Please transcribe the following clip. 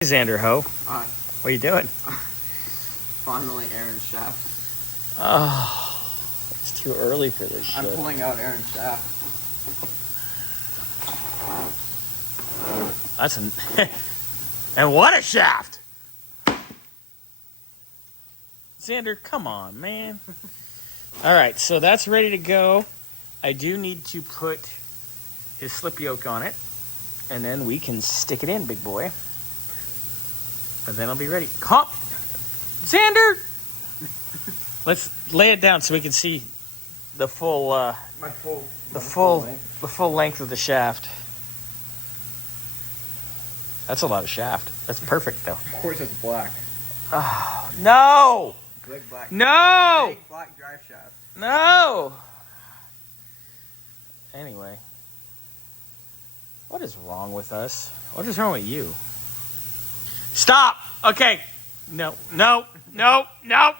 Hey, Xander Ho. Hi. What are you doing? Finally, Aaron's shaft. Oh, it's too early for this I'm shit. pulling out Aaron's shaft. That's an... and what a shaft! Xander, come on, man. All right, so that's ready to go. I do need to put his slip yoke on it, and then we can stick it in, big boy. But then I'll be ready. Come, Xander. Let's lay it down so we can see the full, the full length of the shaft. That's a lot of shaft. That's perfect, though. Of course, it's black. Oh, no! Big black. No! Big black drive shaft. No! Anyway. What is wrong with us? What is wrong with you? Stop! Okay. No, no, no, no.